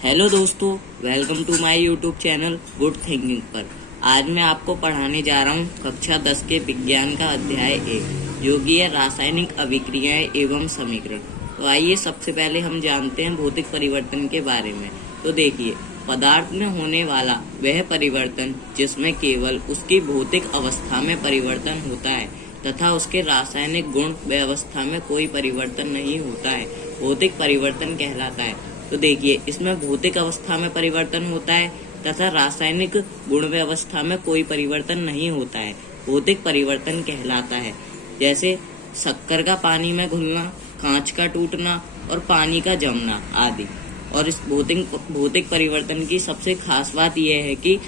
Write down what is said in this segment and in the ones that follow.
Hello दोस्तों, welcome to my YouTube channel good thinking पर। आज मैं आपको पढ़ाने जा रहा हूँ कक्षा 10 के विज्ञान का अध्याय 1, जो कि है रासायनिक अभिक्रियाएं एवं समीकरण। तो आइए सबसे पहले हम जानते हैं भौतिक परिवर्तन के बारे में। तो देखिए, पदार्थ में होने वाला वह परिवर्तन जिसमें केवल उसकी भौतिक अवस्था में परिवर्तन होता है तथा उसके रासायनिक गुण व्यवस्था में कोई परिवर्तन नहीं होता है, भौतिक परिवर्तन कहलाता है। तो देखिए, इसमें भौतिक अवस्था में परिवर्तन होता है तथा रासायनिक गुण व्यवस्था में कोई परिवर्तन नहीं होता है, भौतिक परिवर्तन कहलाता है। जैसे शक्कर का पानी में घुलना, कांच का टूटना और पानी का जमना आदि। और इस भौतिक परिवर्तन की सबसे खास बात यह है कि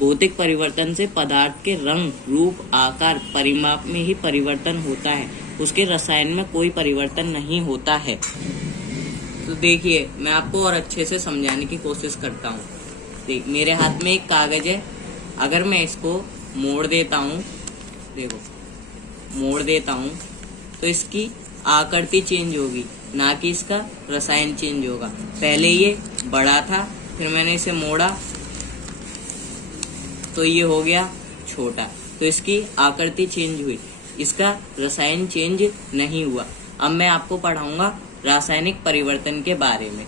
भौतिक परिवर्तन से पदार्थ के रंग, रूप, आकार, परिमाप में ही परिवर्तन होता है, उसके रसायन में कोई परिवर्तन नहीं होता है। तो देखिए, मैं आपको और अच्छे से समझाने की कोशिश करता हूँ। देख, मेरे हाथ में एक कागज है। अगर मैं इसको मोड़ देता हूँ, देखो मोड़ देता हूँ, तो इसकी आकृति चेंज होगी, ना कि इसका रसायन चेंज होगा। पहले ये बड़ा था, फिर मैंने इसे मोड़ा तो ये हो गया छोटा, तो इसकी आकृति चेंज हुई, इसका रसायन चेंज नहीं हुआ। अब मैं आपको पढ़ाऊंगा रासायनिक परिवर्तन के बारे में।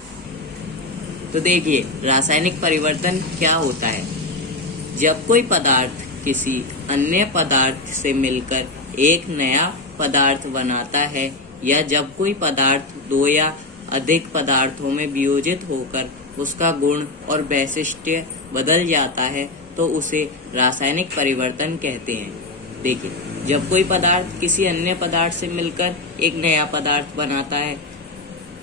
तो देखिए, रासायनिक परिवर्तन क्या होता है। जब कोई पदार्थ किसी अन्य पदार्थ से मिलकर एक नया पदार्थ बनाता है, या जब कोई पदार्थ दो या अधिक पदार्थों में वियोजित होकर उसका गुण और वैशिष्ट्य बदल जाता है, तो उसे रासायनिक परिवर्तन कहते हैं। देखिए, जब कोई पदार्थ किसी अन्य पदार्थ से मिलकर एक नया पदार्थ बनाता है,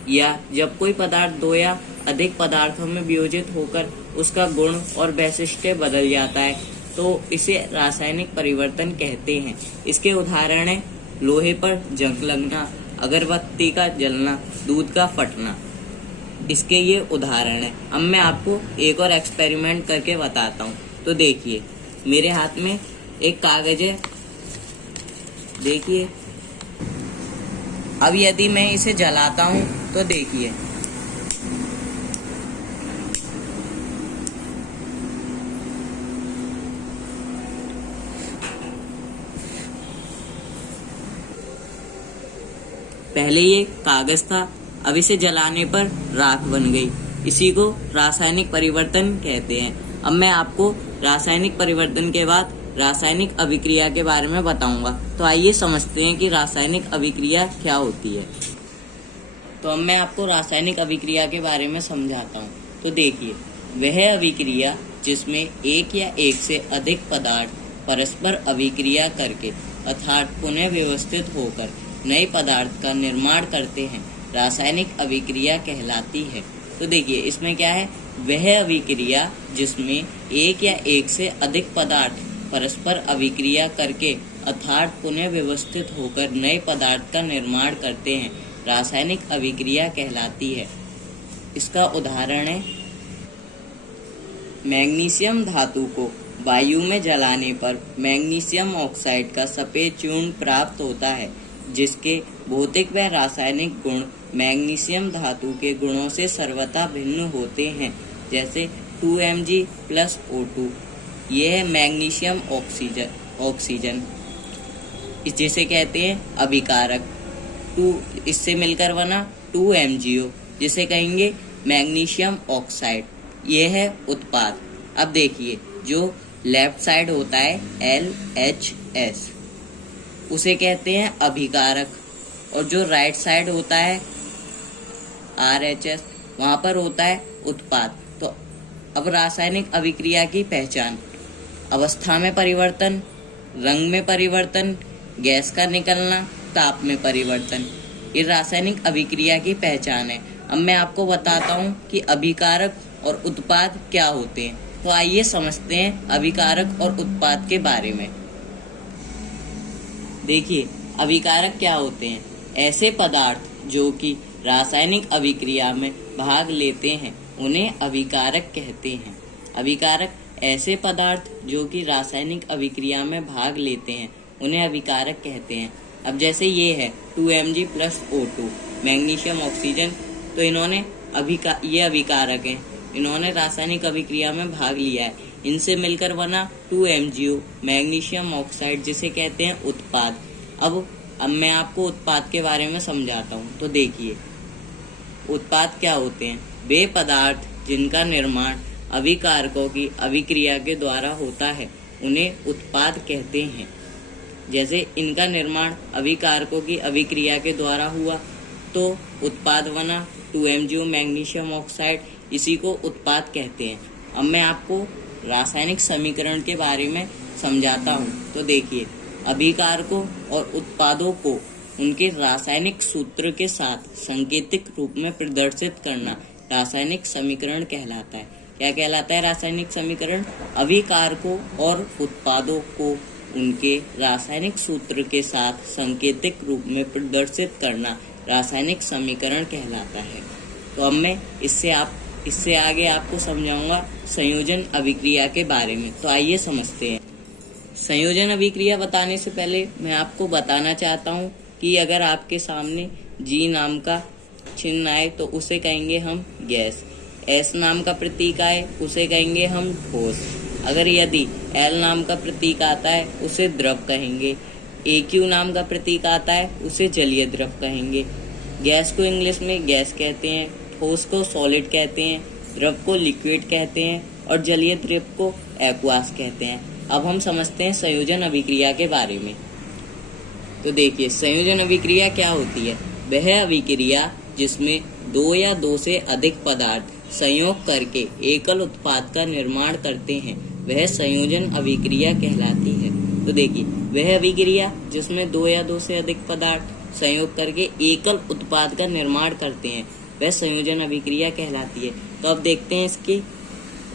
या जब कोई पदार्थ दो या अधिक पदार्थों में वियोजित होकर उसका गुण और वैशिष्ट्य बदल जाता है, तो इसे रासायनिक परिवर्तन कहते हैं। इसके उदाहरण है लोहे पर जंग लगना, अगरबत्ती का जलना, दूध का फटना। इसके ये उदाहरण है। अब मैं आपको एक और एक्सपेरिमेंट करके बताता हूँ। तो देखिए, मेरे हाथ में एक कागज है। देखिए, अब यदि मैं इसे जलाता हूँ तो देखिए, पहले ये कागज था, अब इसे जलाने पर राख बन गई। इसी को रासायनिक परिवर्तन कहते हैं। अब मैं आपको रासायनिक परिवर्तन के बाद रासायनिक अभिक्रिया के बारे में बताऊंगा। तो आइए समझते हैं कि रासायनिक अभिक्रिया क्या होती है। तो अब मैं आपको रासायनिक अभिक्रिया के बारे में समझाता हूँ। तो देखिए, वह अभिक्रिया जिसमें एक या एक से अधिक पदार्थ परस्पर अभिक्रिया करके अर्थात पुनः व्यवस्थित होकर नए पदार्थ का निर्माण करते हैं, रासायनिक अभिक्रिया कहलाती है। तो देखिए, इसमें क्या है, वह अभिक्रिया जिसमें एक या एक से अधिक पदार्थ परस्पर अभिक्रिया करके अर्थात पुनः व्यवस्थित होकर नए पदार्थ का निर्माण करते हैं, रासायनिक अभिक्रिया कहलाती है। इसका उदाहरण है, मैग्नीशियम धातु को वायु में जलाने पर मैग्नीशियम ऑक्साइड का सफेद चूर्ण प्राप्त होता है, जिसके भौतिक व रासायनिक गुण मैग्नीशियम धातु के गुणों से सर्वथा भिन्न होते हैं। जैसे 2Mg+O2, यह है मैग्नीशियम ऑक्सीजन, जिसे कहते हैं अभिकारक। इससे मिलकर बना 2MgO, जिसे कहेंगे मैग्नीशियम ऑक्साइड, यह है उत्पाद। अब देखिए, जो लेफ्ट साइड होता है LHS, उसे कहते हैं अभिकारक, और जो राइट साइड होता है RHS, वहां पर होता है उत्पाद। तो अब रासायनिक अभिक्रिया की पहचान: अवस्था में परिवर्तन, रंग में परिवर्तन, गैस का निकलना, ताप में परिवर्तन, ये रासायनिक अभिक्रिया की पहचान है। अब मैं आपको बताता हूँ कि अभिकारक और उत्पाद क्या होते हैं। तो आइए समझते हैं अभिकारक और उत्पाद के बारे में। देखिए, अभिकारक क्या होते हैं। ऐसे पदार्थ जो कि रासायनिक अभिक्रिया में भाग लेते हैं, उन्हें अभिकारक कहते हैं। अभिकारक ऐसे पदार्थ जो कि रासायनिक अभिक्रिया में भाग लेते हैं, उन्हें अभिकारक कहते हैं। अब जैसे ये है 2Mg+O2, मैग्नीशियम ऑक्सीजन, तो इन्होंने ये अभिकारक हैं। इन्होंने रासायनिक अभिक्रिया में भाग लिया है। इनसे मिलकर बना 2MgO मैग्नीशियम ऑक्साइड, जिसे कहते हैं उत्पाद। अब मैं आपको उत्पाद के बारे में समझाता हूँ। तो देखिए, उत्पाद क्या होते हैं। वे पदार्थ जिनका निर्माण अभिकारकों की अभिक्रिया के द्वारा होता है उन्हें उत्पाद कहते हैं। जैसे इनका निर्माण अभिकारकों की अभिक्रिया के द्वारा हुआ तो उत्पाद बना 2MgO मैग्नीशियम ऑक्साइड, इसी को उत्पाद कहते हैं। अब मैं आपको रासायनिक समीकरण के बारे में समझाता हूँ। तो देखिए, अभिकारकों और उत्पादों को उनके रासायनिक सूत्र के साथ सांकेतिक रूप में प्रदर्शित करना रासायनिक समीकरण कहलाता है। क्या कहलाता है रासायनिक समीकरण? अभिकारकों और उत्पादों को उनके रासायनिक सूत्र के साथ सांकेतिक रूप में प्रदर्शित करना रासायनिक समीकरण कहलाता है। तो अब मैं इससे आगे आपको समझाऊंगा संयोजन अभिक्रिया के बारे में। तो आइए समझते हैं। संयोजन अभिक्रिया बताने से पहले मैं आपको बताना चाहता हूँ कि अगर आपके सामने G नाम का चिन्ह आए तो उसे कहेंगे हम गैस, S नाम का प्रतीक आए उसे कहेंगे हम ठोस, अगर यदि L नाम का प्रतीक आता है उसे द्रव कहेंगे, AQ नाम का प्रतीक आता है उसे जलीय द्रव कहेंगे। गैस को इंग्लिश में गैस कहते हैं, ठोस को सॉलिड कहते हैं, द्रव को लिक्विड कहते हैं और जलीय द्रव को एक्वास कहते हैं। अब हम समझते हैं संयोजन अभिक्रिया के बारे में। तो देखिए, संयोजन अभिक्रिया क्या होती है। वह अभिक्रिया जिसमें दो या दो से अधिक पदार्थ संयोग करके एकल उत्पाद का निर्माण करते हैं वह संयोजन अभिक्रिया कहलाती है। तो देखिए, वह अभिक्रिया जिसमें दो या दो से अधिक पदार्थ संयोग करके एकल उत्पाद का निर्माण करते हैं वह संयोजन अभिक्रिया कहलाती है। तो अब देखते हैं इसके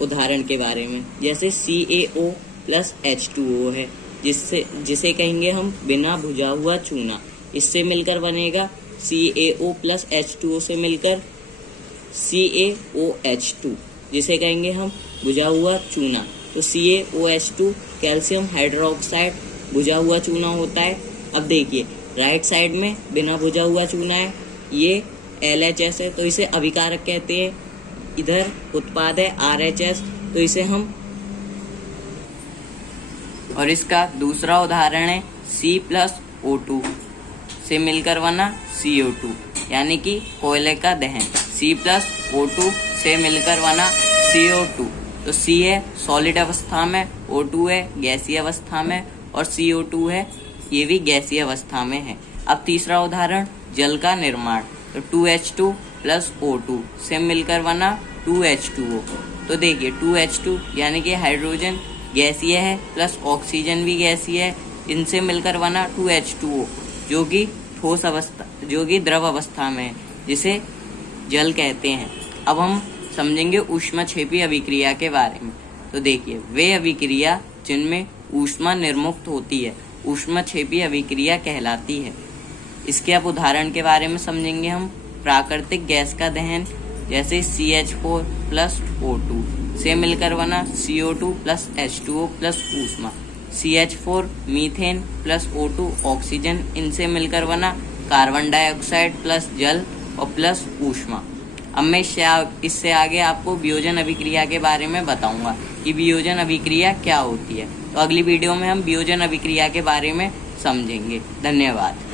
उदाहरण के बारे में। जैसे CaO प्लस H2O है, जिसे कहेंगे हम बिना भुजा हुआ चूना। इससे मिलकर बनेगा CaO प्लस H2O से मिलकर CaOH2, जिसे कहेंगे हम भुजा हुआ चूना। तो CaOH2 कैल्शियम हाइड्रोक्साइड भुजा हुआ चूना होता है। अब देखिए, राइट साइड में बिना भुजा हुआ चूना है, ये LHS है तो इसे अभिकारक कहते हैं। इधर उत्पाद है RHS तो इसे हम, और इसका दूसरा उदाहरण है C+O2 से मिलकर बना CO2, यानी कि कोयले का दहन। C+O2 से मिलकर बना CO2। तो C है सॉलिड अवस्था में, O2 है गैसीय अवस्था में और CO2 है ये भी गैसीय अवस्था में है। अब तीसरा उदाहरण जल का निर्माण। तो 2H2 प्लस O2 से मिलकर बना 2H2O। तो देखिए, 2H2 यानी कि हाइड्रोजन गैसीय है प्लस ऑक्सीजन भी गैसीय है, इनसे मिलकर बना 2H2O जो कि ठोस अवस्था, जो कि द्रव अवस्था में है, जिसे जल कहते हैं। अब हम समझेंगे ऊष्मक्षेपी अभिक्रिया के बारे में। तो देखिए, वे अभिक्रिया जिनमें ऊष्मा निर्मुक्त होती है ऊष्मक्षेपी अभिक्रिया कहलाती है। इसके अब उदाहरण के बारे में समझेंगे हम। प्राकृतिक गैस का दहन, जैसे CH4 प्लस O2 से मिलकर बना CO2 प्लस H2O प्लस ऊष्मा। CH4 methane plus O2 oxygen, इनसे मिलकर बना कार्बन डाइऑक्साइड प्लस जल और प्लस ऊष्मा। अब मैं इससे आगे आपको वियोजन अभिक्रिया के बारे में बताऊंगा कि वियोजन अभिक्रिया क्या होती है। तो अगली वीडियो में हम वियोजन अभिक्रिया के बारे में समझेंगे। धन्यवाद।